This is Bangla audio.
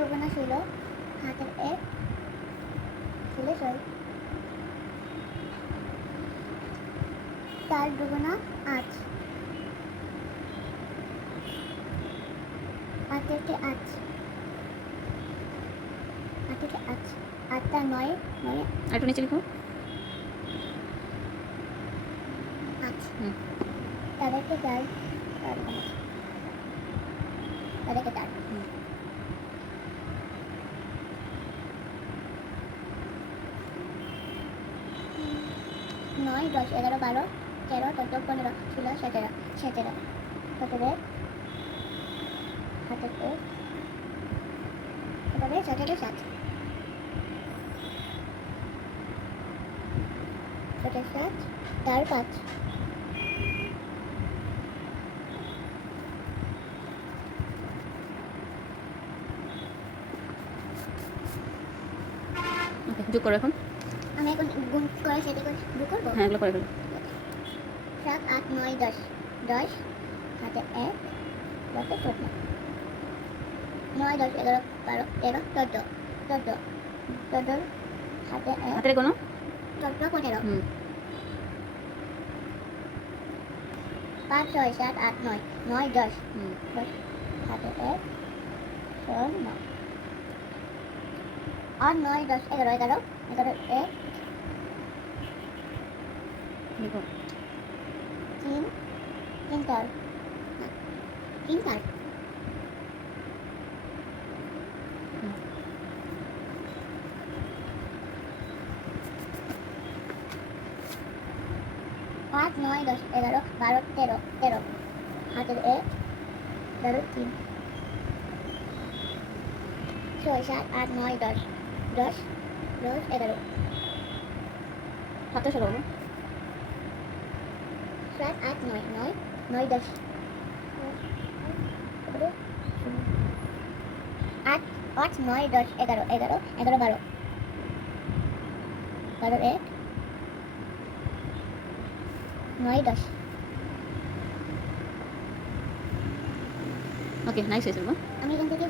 দুগুণা ষোলো হাতের এক। ষোলো ছয় চার দুগুণা আট আটেরকে আট আটেরকে আট আটটা নয় নয়। একটু নিচে লিখো। আট। তাদেরকে চার এখানে তাদেরকে চার নয়, দশ, এগারো, বারো, তেরো, চোদ্দ, পনেরো, ষোলো, সতেরো সতেরো। সতেরো এক এবারে সতেরো, সাত। সতেরো, সাত চার পাঁচ। যোগ করো এখন। আমি এখন গুণ করে সেটা করে দু করব? হ্যাঁ এগুলো করে ফেলো। সাত আট নয় দশ। দশ হাতে এক দশে চোদ্দ। নয় দশ এগারো বারো তেরো চোদ্দ চোদ্দ চোদ্দ হাতে এক হাতের কোনো? চোদ্দ পনেরো। পাঁচ ছয় সাত আট নয় নয় দশ। দশ হাতে এক ছয় নয়। আর নয় দশ এগারো এগারো এগারো এক লিখো তিন তিন চার তিন চার পাঁচ নয় দশ এগারো বারো তেরো তেরো হাতের এক তেরো তিন ছয় সাত আট নয় দশ দশ দশ এগারো সরো বাবা। সাত আট নয় নয় নয় দশ। আট পাঁচ নয় দশ এগারো এগারো এগারো বারো বারো এক নয় দশ ওকে নাইস হয়েছে বাবা আমি এখান থেকে